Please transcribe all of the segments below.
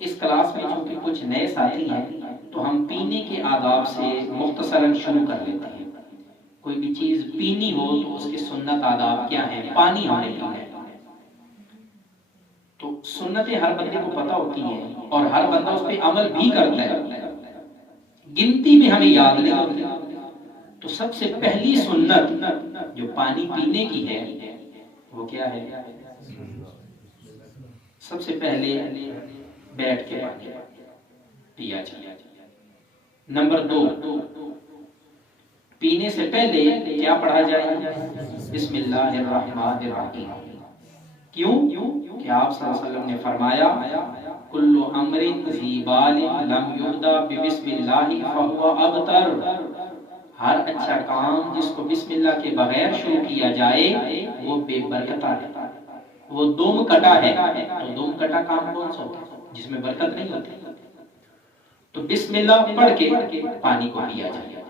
اس class میں چونکہ کچھ نئے ساتھی ہیں تو ہم پینے کے آداب سے مختصراً شروع کر لیتے ہیں. کوئی بھی چیز پینی ہو تو اس کے سنت آداب کیا ہیں. پانی ہم نے پینا ہے تو سنتیں ہر بندے کو پتہ ہوتی ہیں اور ہر بندہ اس پہ عمل بھی کرتا ہے، گنتی میں ہمیں یاد نہیں ہوتی. تو سب سے پہلی سنت جو پانی پینے کی ہے وہ کیا ہے؟ سب سے پہلے بیٹھ کے پانی پیا جائے. نمبر 2، پینے سے پہلے کیا پڑھا جائے؟ بسم اللہ الرحمن الرحیم. کیوں کہ آپ صلی اللہ علیہ وسلم نے فرمایا کل امر ذی بال لم یبدا بسم اللہ فهو ابتر. ہر اچھا کام جس کو بسم اللہ کے بغیر شروع کیا جائے وہ بے برکت ہے، وہ دوم کٹا ہے. تو دوم کٹا کام کون سا ہوتا ہے جس میں برکت نہیں ہوتی؟ تو بسم اللہ پڑھ کے پانی کو پیا جائے.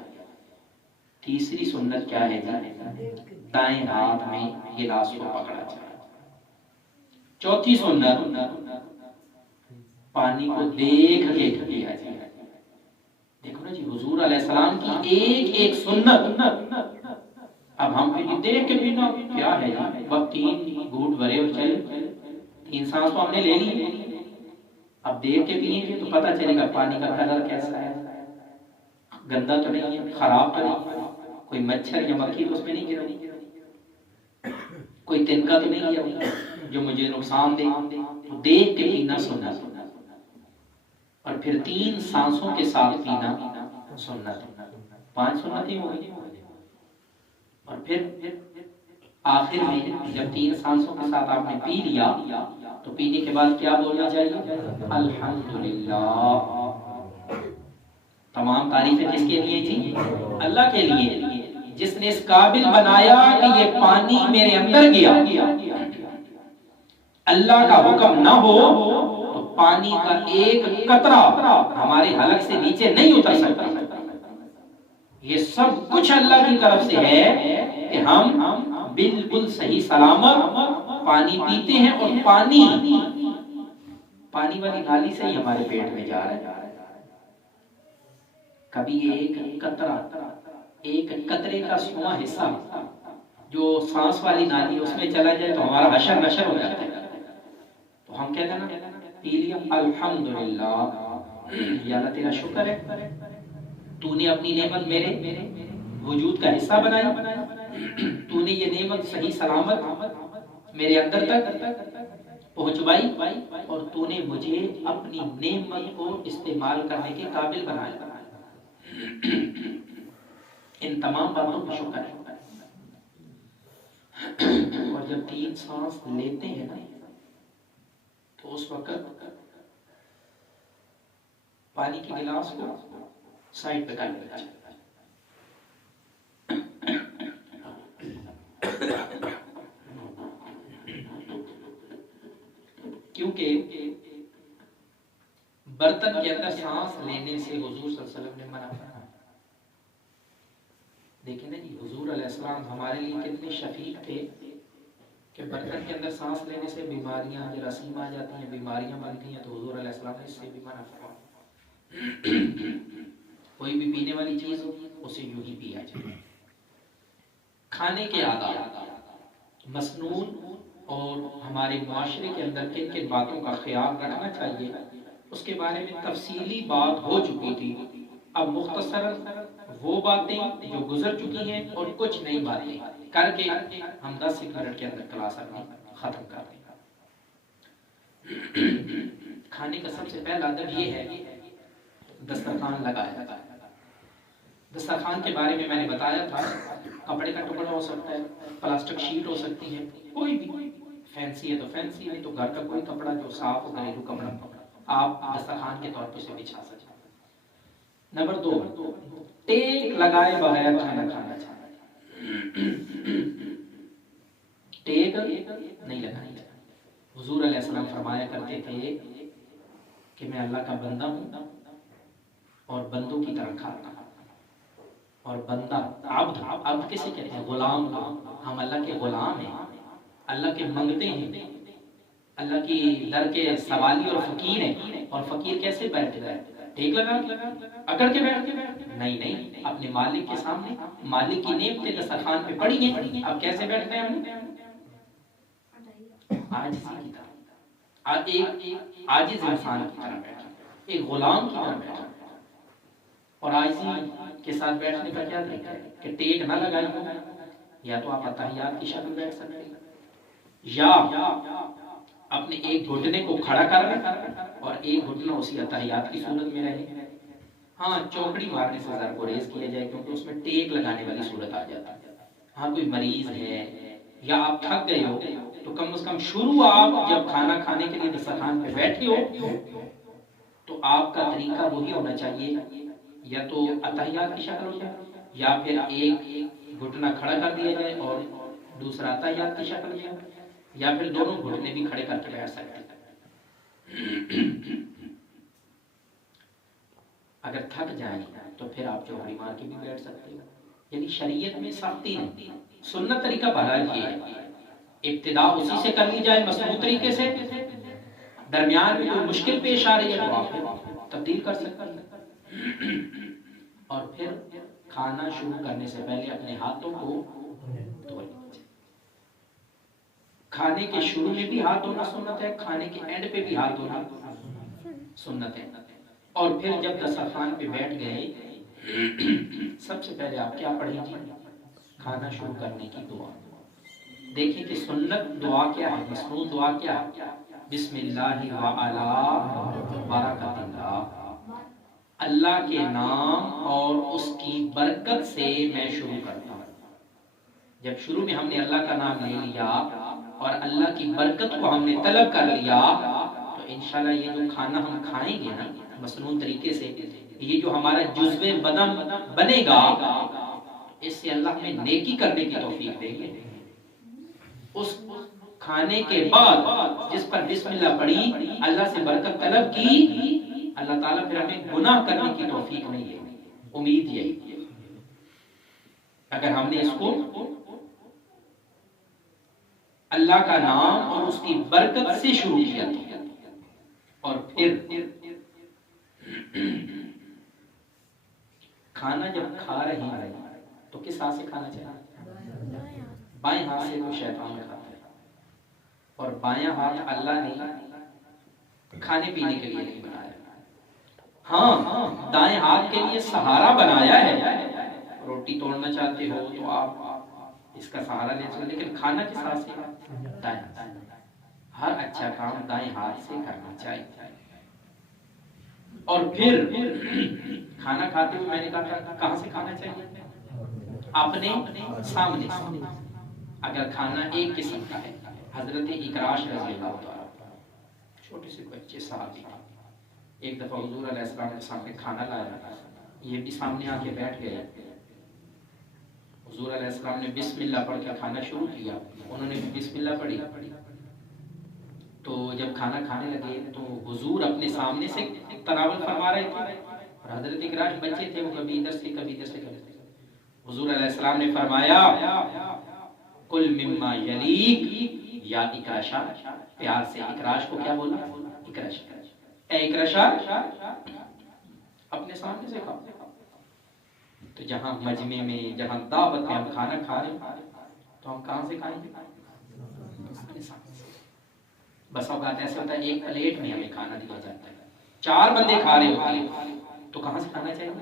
تیسری سنت کیا ہے جی؟ دائیں ہاتھ میں گلاس کو پکڑا جائے. چوتھی سنت پانی کو دیکھ کے پیا جائے. دیکھو نا جی، حضور علیہ السلام کی ایک ایک سنت. اب ہم دیکھ کے پینا کیا ہے جی؟ وقت 3 گھونٹ بھرے اور چلے، 3 سانس تو ہم نے لے لی. اب دیکھ کے پیئیں گے تو پتہ چلے گا پانی کا کلر کیسا ہے، گندا تو نہیں ہے، خراب تو نہیں ہے، کوئی مچھر یا مکھی اس میں نہیں گرا، کوئی تنکا تو نہیں ہے جو مجھے نقصان دے. تو دیکھ کے پینا سنت. اور پھر 3 سانسوں کے ساتھ پینا سنت. 5 سنتیں ہو گئی. اور پھر آخر میں جب 3 سانسوں کے ساتھ آپ نے پی لیا تو پینے کے بعد کیا بولنا چاہیے؟ الحمدللہ. تمام تعریفیں کس کے لیے جی؟ اللہ کے لیے، جس نے اس قابل بنایا کہ یہ پانی میرے اندر گیا. اللہ کا حکم نہ ہو تو پانی کا ایک قطرہ ہمارے حلق سے نیچے نہیں اتر سکتا. یہ سب کچھ اللہ کی طرف سے ہے کہ ہم بالکل صحیح سلامت پانی پیتے ہیں. اور پانی والی نالی سے ہی ہمارے پیٹ میں جا رہا ہے. کبھی ایک قطرے کا سواں حصہ جو سانس والی نالی اس میں چلا جائے تو ہمارا حشر نشر ہو جاتا ہے. تو ہم کہتے ہیں نا پی لیا الحمدللہ، یا اللہ تیرا شکر ہے تو نے اپنی نعمت میرے وجود کا حصہ بنائی، تو نے یہ نعمت صحیح سلامت میرے اندر تک پہنچوائی اور تو نے مجھے اپنی نعمت کو استعمال کرنے کے قابل بنایا. ان تمام باتوں کا شکر ہے. اور جب 3 سانس لیتے ہیں نا تو اس وقت پانی کے گلاس کو سائڈ پہ کر دینا چاہیے. کیونکہ برتن کے اندر سانس لینے سے حضور صلی اللہ علیہ وسلم نے منع فرمایا. دیکھیں نا جی، حضور علیہ السلام ہمارے لیے کتنے شفیق تھے کہ برتن کے اندر سانس لینے سے بیماریاں جراثیم آ جاتی ہیں، بیماریاں بنتی ہیں. تو حضور علیہ السلام نے اس سے بھی منع فرمایا. کوئی بھی پینے والی چیز ہو اسے یوں ہی پیا جائے. کھانے کے آداب مسنون اور ہمارے معاشرے کے اندر کن کن باتوں کا خیال رکھنا چاہیے اس کے بارے میں تفصیلی بات ہو چکی تھی. اب مختصر وہ باتیں جو گزر چکی ہیں اور کچھ نئی باتیں کر کے ہم 10 منٹ کے اندر کلاس اپنی ختم کر دیں. کھانے کا سب سے پہلا ادب یہ ہے دسترخوان لگایا. دسترخوان کے بارے میں نے بتایا تھا، کپڑے کا ٹکڑا ہو سکتا ہے، پلاسٹک شیٹ ہو سکتی ہے، کوئی بھی فینسی ہے تو فینسی، نہیں تو گھر کا کوئی کپڑا جو صاف ہو، گھریلو کپڑا آپ دسترخوان کے طور پر اسے بچھا سکتے ہیں. نمبر 2، ٹیک لگائے بغیر کھانا کھانا چاہیے. ٹیک نہیں لگانی چاہیے. حضور علیہ السلام فرمایا کرتے تھے کہ میں اللہ کا بندہ ہوں اور بندوں کی طرح کھاتا ہوں. اور بندہ عبد کسے کہتے ہیں؟ غلام کو. ہم اللہ کے غلام ہیں، اللہ کے منگتے ہیں، اللہ کی در کے سوالی اور فقیر ہیں. اور فقیر کیسے بیٹھتا ہے؟ ٹھیک لگا اکڑ کے بیٹھتے؟ نہیں نہیں، اپنے مالک کے سامنے مالک کی نعمتیں دسترخوان پہ پڑی ہیں، اب کیسے بیٹھتے ہیں ہم؟ عاجزی کی طرح، ایک عاجز انسان کی طرح بیٹھا، ایک غلام کی طرح بیٹھا، اور عاجزی کے ساتھ بیٹھنے کا کیا طریقہ ہے کہ ٹیک نہ لگائی ہو، یا تو آپ اتحیات کی شکل بیٹھ سکتے ہیں، یا اپنے ایک گھٹنے کو کھڑا کر رہے اور ایک گھٹنا اسی اتحیات کی صورت میں رہے۔ ہاں چوکڑی مارنے سے ذرا کو ریز کیا جائے کیونکہ اس میں ٹیک لگانے والی صورت آ جاتی ہے۔ ہاں کوئی مریض ہے یا آپ تھک گئے ہو تو کم از کم شروع آپ جب کھانا کھانے کے لیے دسترخوان پہ بیٹھے ہو تو آپ کا طریقہ وہی ہونا چاہیے، یا تو اتحیات کی شکل ہو جائے یا پھر ایک گھٹنا کھڑا کر دیا جائے اور دوسرا اتحیات کی شکل ہو جائے، یا پھر دونوں گھٹنے بھی کھڑے کر کے بیٹھ سکتے ہیں۔ اگر تھک جائیں تو پھر آپ چوکڑی مار کے بھی بیٹھ سکتے ہیں، یعنی شریعت میں سختی نہیں، سنت طریقہ بہرحال یہ ہے، ابتدا اسی سے کر لی جائے مسنون طریقے سے، درمیان میں کوئی مشکل پیش آ رہی ہے تو آپ تبدیل کر سکتے ہیں، اور پھر کھانا شروع کرنے سے پہلے اپنے ہاتھوں کو دھو لینا چاہیے۔ کھانے کے شروع میں بھی ہاتھ دھونا سنت ہے، کھانے کے اینڈ پہ بھی ہاتھ دھونا سنت ہے، اور پھر جب دسترخوان پہ بیٹھ گئے سب سے پہلے آپ کیا پڑھیں گے؟ کھانا شروع کرنے کی دعا۔ دیکھیں کہ سنت دعا کیا ہے، مسنون دعا کیا ہے؟ بسم اللہ وعلی برکت اللہ، اللہ کے نام اور اس کی برکت سے میں شروع کرتا ہوں۔ جب شروع میں ہم نے اللہ کا نام لے لیا اور اللہ کی برکت کو ہم نے طلب کر لیا تو انشاءاللہ یہ جو کھانا ہم کھائیں گے نا مسنون طریقے سے، یہ جو ہمارا جزو بدن بنے گا اس سے اللہ ہمیں نیکی کرنے کی توفیق دے گے۔ اس کھانے کے بعد جس پر بسم اللہ پڑھی، اللہ سے برکت طلب کی، اللہ تعالیٰ پھر ہمیں گناہ کرنے کی توفیق نہیں ہے، امید یہی اگر ہم نے اس کو اللہ کا نام اور اس کی برکت سے شروع کیا تھا، اور پھر کھانا جب کھا رہے ہیں تو کس ہاتھ سے کھانا چاہیے؟ بائیں ہاتھ سے تو شیطان کھاتا ہے، اور بایاں ہاتھ اللہ نے کھانے پینے کے لیے نہیں بنایا، ہاں دائیں ہاتھ کے لیے سہارا بنایا ہے، روٹی توڑنا چاہتے ہو تو آپ اس کا سہارا لے سکتے، لیکن کھانا کس ہاتھ سے؟ دائیں۔ ہر اچھا کام دائیں ہاتھ سے کرنا چاہیے۔ اور پھر کھانا کھاتے ہوئے میں نے کہا کہاں سے کھانا چاہیے؟ اپنے سامنے سے۔ اگر کھانا ایک قسم کا ہے، حضرت اکراش رضی اللہ تعالیٰ چھوٹے سے بچے صحابی تھے، ایک دفعہ حضور علیہ السلام کے سامنے کھانا لایا، یہ بھی سامنے آ کے بیٹھ گئے، حضور علیہ السلام نے بسم اللہ پڑھ کر کھانا شروع کیا، انہوں نے بھی بسم اللہ پڑھی، تو جب کھانا کھانے لگے تو حضور اپنے سامنے سے تناول فرما رہے تھے، اور حضرت اکراش بچے تھے، وہ کبھی ادھر سے کبھی ادھر سے کبھی ادھر سے۔ حضور علیہ السلام نے فرمایا کل مما یلیک یا اکراشا، پیار سے اکراش کو کیا بولا؟ اکراش، اے اکراشا اپنے سامنے سے کھاؤ۔ تو جہاں مجمع میں، جہاں دعوت میں ہم کھانا کھا رہے ہیں تو ہم کہاں سے کھائیں گے؟ اپنے سامنے سے۔ بس اوقات ایسا ہوتا ہے ایک پلیٹ میں ہمیں کھانا دیا جاتا ہے، 4 بندے کھا رہے ہوتے ہیں تو کہاں سے کھانا چاہیے؟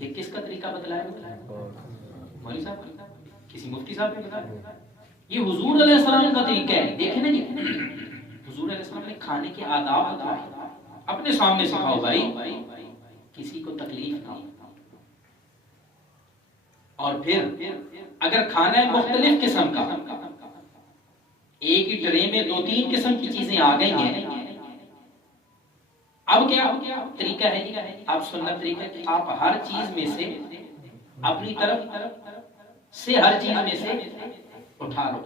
یہ کس کا طریقہ بتلایا؟ مولوی صاحب کسی مفتی صاحب نے بتایا؟ یہ حضور علیہ السلام کا طریقہ ہے۔ دیکھیں نا جی، حضور علیہ السلام نے کھانے کے آداب بتائے، اپنے سامنے سے کھاؤ بھائی، کسی کو تکلیف نہ ہو۔ اور پھر اگر کھانا ہے مختلف قسم کا، ایک ہی ٹرے میں 2-3 قسم کی چیزیں آ گئی ہیں، اب کیا طریقہ ہے؟ اب سنت طریقہ ہے کہ آپ ہر چیز میں سے اپنی طرف سے ہر چیز میں سے اٹھا لو،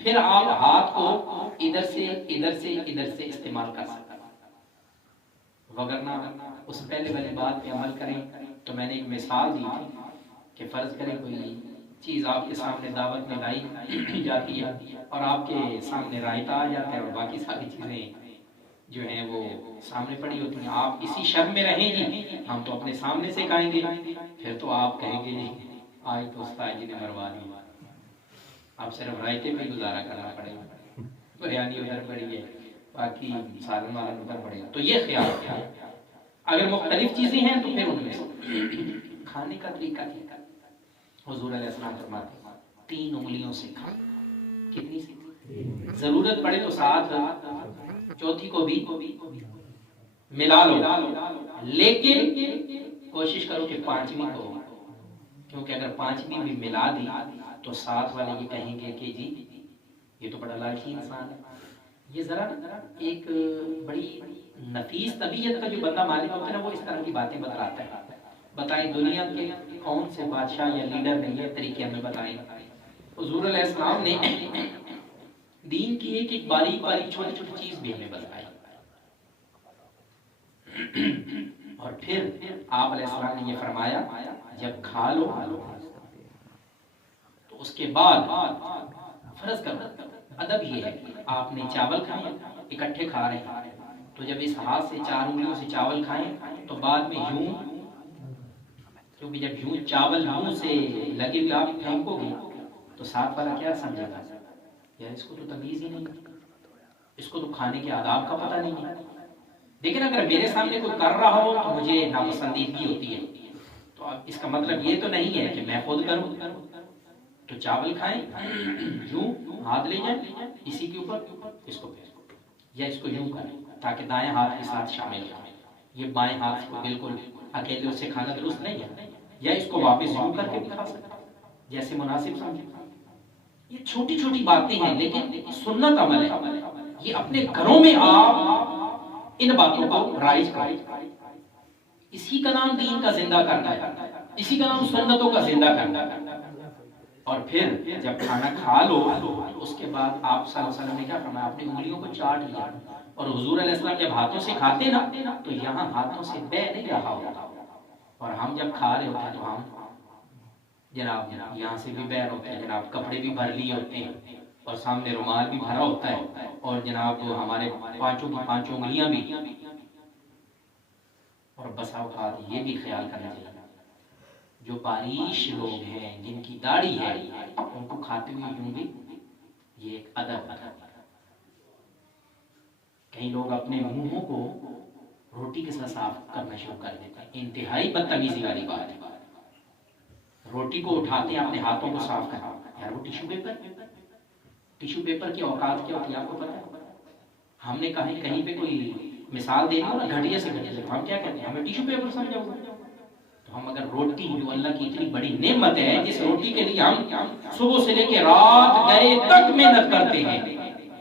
پھر آپ ہاتھ کو ادھر سے ادھر سے ادھر سے استعمال کر سکتے، وگرنہ اس پہلے والی بات پہ عمل کریں تو میں نے ایک مثال دی تھی کہ فرض کریں کوئی چیز آپ کے سامنے دعوت میں لائی جاتی ہے اور آپ کے سامنے رائتا آ جاتا ہے اور باقی ساری چیزیں جو ہیں وہ سامنے پڑی ہوتی ہیں. آپ اسی شرم میں رہیں گی ہم تو اپنے سامنے سے کھائیں گے, پھر تو آپ کہیں گے جی آج تو استاد جی نے مروا دی, آپ صرف رائتے پہ گزارا کرنا پڑے گا, بریانی ادھر پڑی ہے باقی سالن والن ادھر پڑے گا. تو یہ خیال کیا, اگر مختلف چیزیں ہیں تو پھر ان میں کھانے کا طریقہ کیا. حضور علیہ السلام فرماتے ہیں 3 انگلیوں سے کھا, کتنی سی, ضرورت پڑے تو ساتھ چوتھی کو بھی ملا لو, لیکن کوشش کرو کہ 5ویں کو, کیونکہ اگر 5ویں بھی ملا دی تو ساتھ والے یہ کہیں گے کہ جی یہ تو بڑا لالچی انسان ہے. یہ ذرا ایک بڑی نفیس طبیعت کا جو بندہ مالک ہوتا ہے نا, وہ اس طرح کی باتیں بتلاتا ہے. بتائیں دنیا کے کون سے بادشاہ یا لیڈر نے یہ طریقے ہمیں بتائیں. حضور علیہ السلام نے دین کی ایک ایک باریک باریک چھوٹی چھوٹی چیز بھی ہمیں بتائی. اور پھر آپ علیہ السلام نے یہ فرمایا جب کھا لو تو اس کے بعد فرض کرو, ادب یہ ہے کہ آپ نے چاول کھائے اکٹھے کھا رہے ہیں, تو جب اس ہاتھ سے 4 انگلیوں سے چاول کھائیں تو بعد میں یوں, کیونکہ جب یوں چاول منہ سے لگے ہوئے آپ پھینکو گے تو ساتھ والا کیا سمجھے گا, یار اس کو تو تمیز ہی نہیں, اس کو تو کھانے کے آداب کا پتہ نہیں ہے. لیکن اگر میرے سامنے کوئی کر رہا ہو تو مجھے ناپسندیدگی ہوتی ہے, تو اب اس کا مطلب یہ تو نہیں ہے کہ میں خود کروں. تو چاول کھائیں یوں ہاتھ لے جائیں اسی کے اوپر, اس کو یا اس کو یوں کریں تاکہ دائیں ہاتھ کے ساتھ شامل ہو. یہ بائیں ہاتھ کو بالکل اکیلے اس سے کھانا درست نہیں ہے, یا اس کو واپس یوں کر کے بھی کھا سکتے جیسے مناسب سمجھیں. یہ چھوٹی چھوٹی باتیں ہیں لیکن سنت عمل ہے. یہ اپنے گھروں میں آپ ان باتوں کو رائج کریں. اسی کا نام دین کا زندہ کرنا ہے, اسی کا نام سنتوں کا زندہ کرنا ہے. اور پھر جب کھانا کھا لو اس کے بعد آپ صلی اللہ علیہ وسلم نے کیا فرمایا, اپنی انگلیوں کو چاٹ لیا. اور حضور علیہ السلام جب ہاتھوں سے کھاتے نا تو یہاں ہاتھوں سے بہ نہیں رہا ہوتا, اور ہم جب کھا رہے ہوتے ہیں تو ہم جناب یہاں سے بھی بہ ہوتے ہیں, جناب کپڑے بھی بھر لیے ہوتے ہیں اور سامنے رومال بھی بھرا ہوتا ہے, اور جناب ہمارے 5 کی 5 انگلیاں بھی. اور بس اوقات یہ بھی خیال کرنا چاہیے جو باریش لوگ ہیں جن کی داڑھی ہے ان کو کھاتے ہوئے یوں بھی یہ ایک ادب. کئی لوگ اپنے منہوں کو روٹی کے ساتھ صاف کرنا شروع کر دیتے ہیں, انتہائی بدتمیزی والی بات ہے. روٹی کو اٹھاتے ہیں اپنے ہاتھوں کو صاف کرنا, یار وہ ٹیشو پیپر کی اوقات کیا ہوتی ہے آپ کو پتہ ہے. ہم نے کہیں پہ کوئی مثال دے دی گھٹیا سے گھٹیا, ہم کیا کہتے ہیں ہمیں ٹیشو پیپر سمجھا ہوا. تو ہم اگر روٹی جو اللہ کی اتنی بڑی نعمت ہے, جس روٹی کے لیے ہم صبح سے لے کے رات گئے تک محنت کرتے ہیں,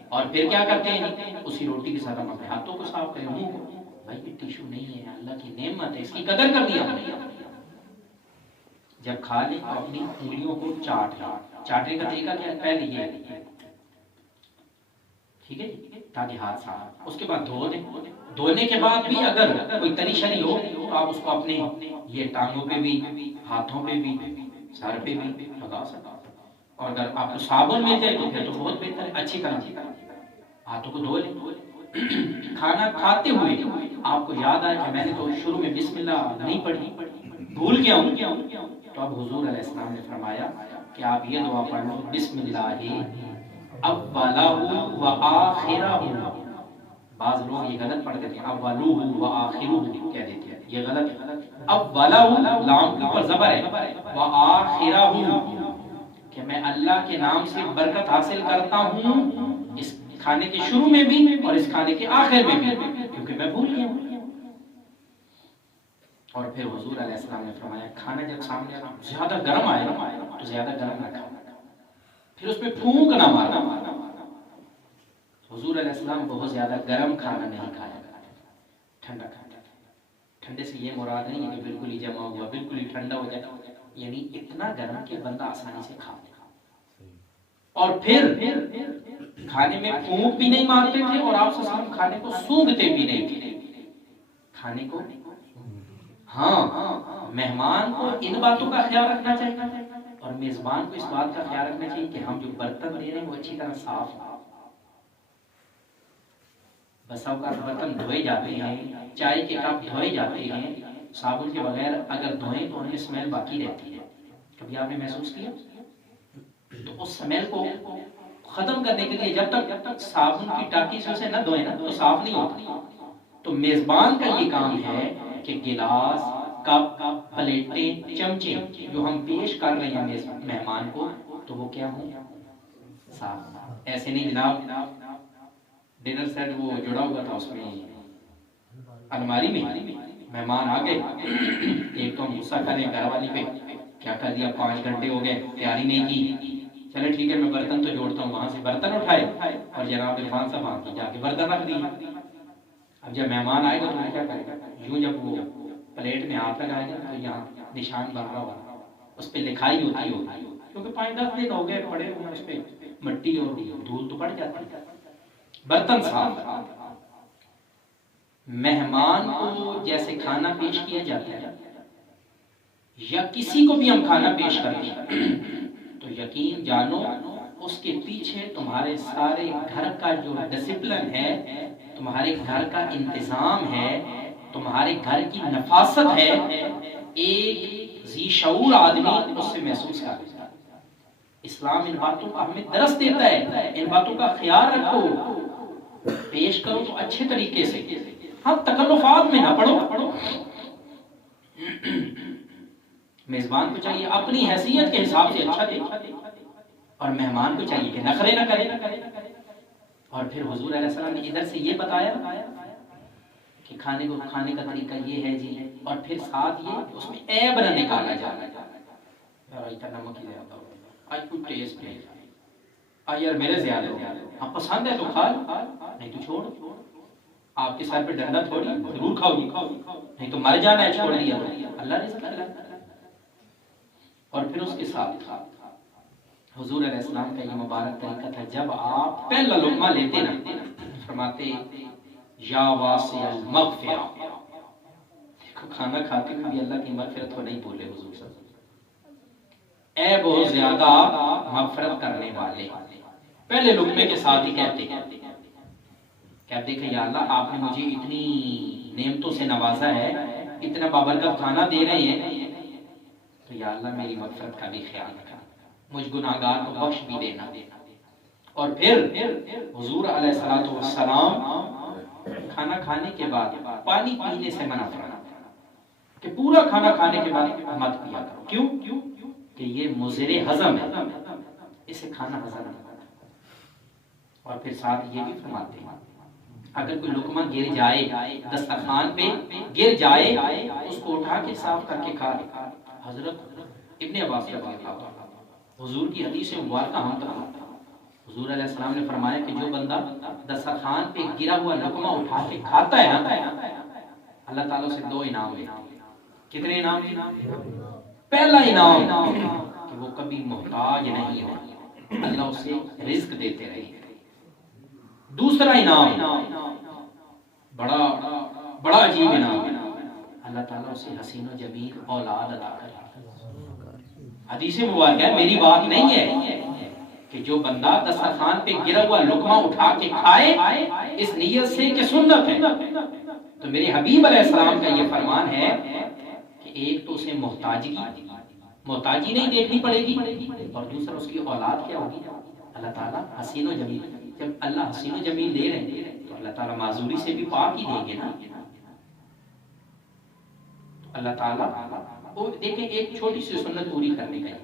اور پھر کیا کرتے ہیں اسی روٹی کے ساتھ ہم اپنے ہاتھوں کو صاف کریں, منہ کو, بھائی یہ ٹیشو نہیں ہے, اللہ کی نعمت ہے, اس کی قدر کر دیا. جب کھا لیں تو اپنی انگلیوں کو چاٹ لیں. چاٹنے کا طریقہ کیا ہے, پہلے یہ ٹھیک ہے تاکہ ہاتھ صاف, اس کے بعد دھو دیں. دھونے کے بعد بھی اگر کوئی تری شری ہو تو آپ اس کو اپنے یہ ٹانگوں پہ بھی, ہاتھوں پہ بھی, سر پہ بھی لگا سکتے. اور اگر آپ کو صابن مل جائے تو پھر تو بہت بہتر ہے, اچھی طرح ہاتھوں کو دھو لیں. کھانا کھاتے ہوئے آپ کو یاد آئے کہ میں نے تو شروع میں بسم اللہ نہیں پڑھی, بھول گیا ہوں, تو اب حضور علیہ السلام نے فرمایا کہ آپ یہ دعا پڑھ لو, بسم اللہ اولہ و آخرہ. بعض لوگ یہ غلط پڑھ دیتے ہیں اولہ و آخرہ کہہ دیتے ہیں, یہ غلط ہے. اولہ لام کے اوپر زبر ہے, و آخرہ کہ میں اللہ کے نام سے برکت حاصل کرتا ہوں اس کھانے کے شروع میں بھی اور اس کھانے کے آخر میں بھی, کیونکہ میں بھول گیا ہوں. اور پھر حضور علیہ السلام نے فرمایا کھانا جب سامنے زیادہ گرم آئے تو زیادہ گرم نہ کھانا, پھر اس پہ پھونک نہ مارنا. حضور علیہ السلام بہت زیادہ گرم کھانا نہیں کھایا کرتے, ٹھنڈا کھانا. ٹھنڈے سے یہ مراد نہیں ہے کہ بالکل ہی جمع ہوا, بالکل ہی ٹھنڈا ہو جائے, یعنی اتنا گرم کہ بندہ آسانی سے کھا لے. اور پھر کھانے میں پھونک بھی نہیں مارتے تھے, اور آپ سے کھانے کو سونگھتے بھی نہیں تھے. کھانے کو ہاں مہمان کو ان باتوں کا خیال رکھنا چاہیے, اور میزبان کو اس بات کا خیال رکھنا چاہیے کہ ہم جو برتن دے رہے ہیں وہ اچھی طرح صاف ہو. بس اوقات برتن دھوئے جاتے ہیں، چائے کے کپ دھوئے جاتے ہیں، صابن کے بغیر اگر دھوئیں تو ان میں اسمیل باقی رہتی ہے. کبھی آپ نے محسوس کیا؟ تو اس اسمیل کو ختم کرنے کے لیے جب تک صابن کی ٹاکی سے اسے نہ دھوئیں نا تو صاف نہیں ہوتا. تو میزبان کا یہ کام ہے کہ گلاس، کپ، پلیٹیں، چمچے جو ہم پیش کر رہے ہیں مہمان کو تو وہ کیا ہوں؟ صاف. ایسے نہیں جناب ڈنر سیٹ وہ جڑا ہوا تھا اس میں الماری میں، مہمان آ گئے، ایک تو ہم غصہ کریں گھر والی پہ، کیا کر دیا 5 گھنٹے ہو گئے تیاری نہیں کی، چلے ٹھیک ہے میں برتن تو جوڑتا ہوں. وہاں سے برتن اٹھائے اور جناب عرفان صاحب وہاں جا کے برتن رکھ دیے. اب جب مہمان آئے گا تو وہ کیا کرے گا؟ یوں جب وہ پلیٹ میں ہاتھ لگائے گا تو یہاں نشان بنا ہوا اس پہ لکھائی ہوتی ہوگی، کیونکہ 5-10 دن ہو گئے پڑے ہوئے اس پہ مٹی اور دھول تو پڑ جاتی ہے. برتن صاف. مہمان کو جیسے کھانا پیش کیا جاتا ہے یا کسی کو بھی ہم کھانا پیش کرتے ہیں تو یقین جانو اس کے پیچھے تمہارے سارے گھر کا جو ڈسپلن ہے، تمہارے گھر کا انتظام ہے، تمہارے گھر کی نفاست ہے، ایک ذی شعور آدمی اس سے محسوس کرتا ہے. اسلام ان باتوں کا ہمیں درس دیتا ہے، ان باتوں کا خیال رکھو، پیش کرو تو اچھے طریقے سے. ہم تکلفات میں نہ پڑو. میزبان کو چاہیے اپنی حیثیت کے حساب سے اچھا دے اور مہمان کو چاہیے کہ نخرے نہ کرے. اور پھر حضور علیہ السلام نے ادھر سے یہ بتایا کہ کھانے کا طریقہ یہ ہے جی، اور پھر ساتھ یہ اس میں عیب نہ نکالا جائے. یار اتنا نمک ہی زیادہ ہو گیا، آج کوئی ٹیسٹ نہیں، یار میرے زیادہ ہو گیا، آپ پسند ہے تو کھا نہیں تو چھوڑ. آپ کے سر پہ ڈنڈا تھوڑی ضرور کھاؤ گی، نہیں تو مر جانا ہے، چھوڑ دیا اللہ رزق اللہ. اور پھر اس کے ساتھ حضور علیہ السلام کا یہ مبارک طریقہ تھا، جب آپ پہلا لقمہ لیتے نا فرماتے یا واسع المغفرہ. دیکھو کھانا کھاتے ہوئے بھی اللہ کی مغفرت کو نہیں بولے حضور صلی اللہ علیہ وسلم، اے بہت زیادہ مغفرت کرنے والے. پہلے لقمے کے ساتھ ہی کہتے کہ یا اللہ آپ نے مجھے اتنی نعمتوں سے نوازا ہے، اتنا بابرکت کھانا دے رہے ہیں، تو یا اللہ میری مغفرت کا بھی خیال رکھنا، مجھ گناہگار کو بخش بھی دینا. اور پھر حضور علیہ الصلوۃ والسلام کھانا کھانے کے بعد پانی پینے سے منع فرمایا کہ پورا کھانا کھانے کے بعد مت پیا کرو. کیوں؟ کہ یہ مضر ہضم ہے، اسے کھانا ہضم نہیں ہوتا. اور پھر ساتھ یہ بھی فرماتے ہیں اگر کوئی لقمہ گر جائے دسترخوان پہ گر جائے اس کو اٹھا کے صاف کر کے کھا. حضرت ابن عباس رضی اللہ عنہ حضور کی حدیث مبارکہ ہم تک حضور علیہ السلام نے فرمایا کہ جو بندہ دسترخوان پہ گرا ہوا لقمہ اٹھا کے کھاتا ہے نا اللہ تعالیٰ سے 2 انعام لیتا ہے. کتنے انعام؟ پہلا انعام کہ وہ کبھی محتاج نہیں ہو، اللہ اسے رزق دیتے رہے. دوسرا انعام بڑا عجیب انعام، اللہ تعالیٰ اسے حسین و جمیل اولاد عطا کرے. حدیث مبارکہ ہے، میری بات نہیں ہے، کہ جو بندہ دسترخوان پہ گرا ہوا لقمہ اٹھا کے کھائے اس نیت سے کہ سنت ہے، تو میرے حبیب علیہ السلام کا یہ فرمان ہے کہ ایک تو اسے محتاجی نہیں دیکھنی پڑے گی، اور دوسرا اس کی اولاد کیا ہوگی اللہ تعالیٰ حسین و جمیل. جب اللہ حسین و جمیل دے رہے ہیں تو اللہ تعالیٰ معذوری سے بھی پاک ہی دیں گے نا. اللہ تعالیٰ دیکھیں ایک چھوٹی سی سنت پوری کرنے کا.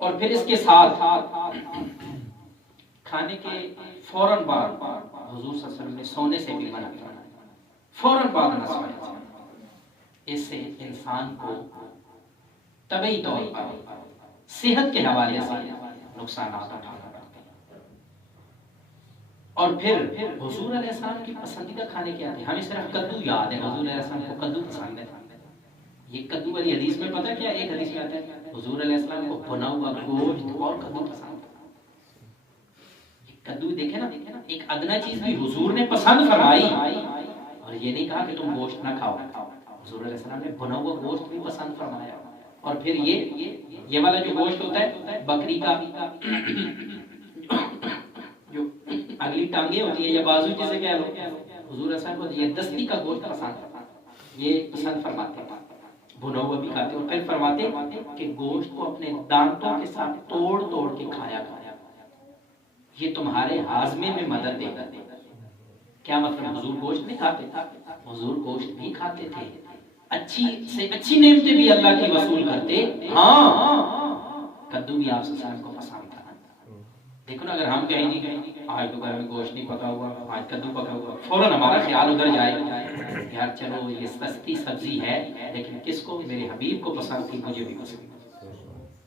اور پھر اس کے ساتھ کھانے کے فوراً بعد حضور صلی اللہ علیہ وسلم نے سونے سے بھی منع کیا، فوراً بعد نہ سونا. اس سے انسان کو طبعی طور پر صحت کے حوالے سے نقصانات اٹھانا پڑتے ہیں. اور پھر حضور علیہ السلام کی پسندیدہ کھانے کیا تھے؟ ہمیں صرف کدو یاد ہے، حضور علیہ السلام کو کدو پسند ہے. یہ کدو والی حدیث میں پتہ کیا ایک حدیث میں آتا ہے حضور علیہ السلام کو بھنا ہوا گوشت اور کدو پسند تھا. کدو دیکھیں نا ایک ادنا چیز بھی حضور نے پسند فرمائی، اور یہ نہیں کہا کہ تم گوشت نہ کھاؤ. حضور علیہ السلام نے بھنا ہوا گوشت بھی پسند فرمایا. اور پھر یہ والا جو گوشت ہوتا ہے بکری کا جو اگلی ٹانگیں ہوتی ہیں یا بازو جسے کہہ لو، حضور اصل کو یہ دستی کا گوشت پسند، یہ پسند فرماتے ہیں، بھنا ہوا بھی کھاتے، اور پھر فرماتے کہ گوشت کو اپنے دانتوں کے ساتھ توڑ توڑ کے کھایا کرو، یہ تمہارے ہاضمے میں مدد دے گا۔ کیا مطلب؟ حضور گوشت نہیں کھاتے، حضور گوشت بھی کھاتے تھے، اچھی سے اچھی نعمتیں بھی اللہ کی وصول کرتے۔ ہاں کدو بھی آپ سے کو پسند تھا۔ دیکھو نا، اگر ہم کہیں گے آج تو گھر میں گوشت نہیں پکا ہوا، آج کدو پکا ہوا، فوراً ہمارا خیال ادھر جائے یار چلو یہ سستی سبزی ہے، لیکن کس کو؟ میرے حبیب کو پسند تھی، مجھے بھی پسند۔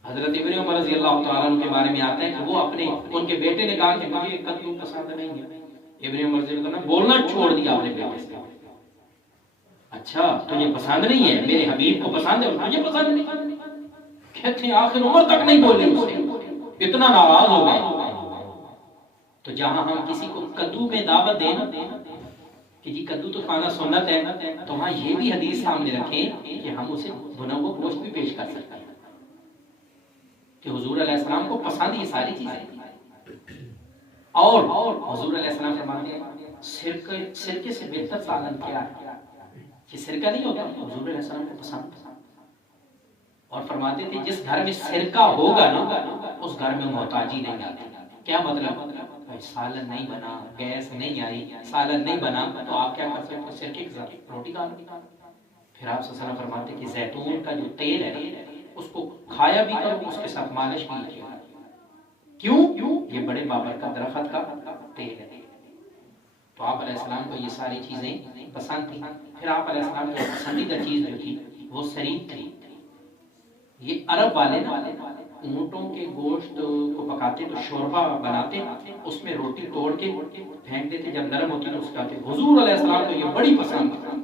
حضرت ابن عمر رضی اللہ تعالیٰ عنہ کے بارے میں آتا ہے کہ وہ اپنے ان کے بیٹے نے کہا کہ مجھے کدو پسند نہیں ہے، ابن عمر رضی اللہ عنہ بولنا چھوڑ دیا اپنے بیٹے سے، اچھا تجھے پسند نہیں ہے، میرے حبیب کو پسند ہے اور مجھے پسند نہیں؟ کہتے ہیں آخر عمر تک نہیں بولے اس سے، اتنا ناراض ہو گئے۔ تو جہاں ہم کسی کو کدو میں دعوت دیں کہ جی کدو تو کھانا سنت ہے، تو وہاں یہ بھی حدیث سامنے رکھیں کہ ہم اسے بھنا ہوا گوشت بھی پیش کر سکتے ہیں کہ حضور علیہ السلام کو پسند یہ ساری چیزیں۔ اور حضور علیہ السلام فرماتے ہیں سرکے سے بہتر سالن کیا ہے؟ کہ سرکہ نہیں ہوتا، حضور علیہ السلام کو پسند تھا، اور فرماتے تھے جس گھر میں سرکہ ہوگا نا اس گھر میں محتاجی نہیں آتی۔ کیا مطلب؟ سالن نہیں بنا، گیس نہیں آئی، سالن نہیں بنا، تو آپ کیا کر سکتے؟ سرکے کے ساتھ روٹی کھا لو۔ پھر آپ صلی اللہ علیہ وسلم فرماتے کہ زیتون کا جو تیل ہے اس کو کھایا بھی کرو، اس کے ساتھ مالش بھی کیا۔ کیوں؟ یہ بڑے بابرکت درخت کا تیل ہے۔ تو آپ علیہ السلام کو یہ ساری چیزیں پسند تھیں۔ پھر آپ علیہ السلام کی پسندیدہ چیز جو تھی وہ سرید تھی۔ یہ عرب والے نا اونٹوں کے گوشت کو پکاتے تو شوربہ بناتے، اس میں روٹی توڑ کے پھینک دیتے، جب نرم ہوتی تو اس کا حضور علیہ السلام کو یہ بڑی پسند تھی۔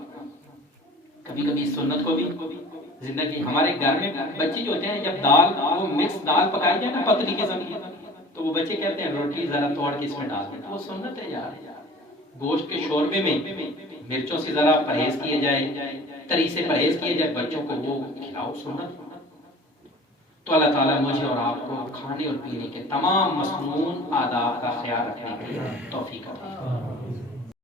کبھی کبھی اس سنت کو بھی زندگی ہمارے گھر میں بچے جو ہوتے ہیں جب دال وہ مکس دال پکائی جائے نا پتلی کے ساتھ، تو وہ بچے کہتے ہیں روٹی ذرا توڑ کے اس میں ڈال دیں، تو وہ سنت ہے یار، گوشت کے شوربے میں مرچوں سے ذرا پرہیز کیے جائے، تری سے پرہیز کیے جائے، بچوں کو وہ کھلاؤ، سنت۔ تو اللہ تعالیٰ مجھے اور آپ کو کھانے اور پینے کے تمام مسنون آداب کا خیال رکھنے کی توفیق عطا فرمائے۔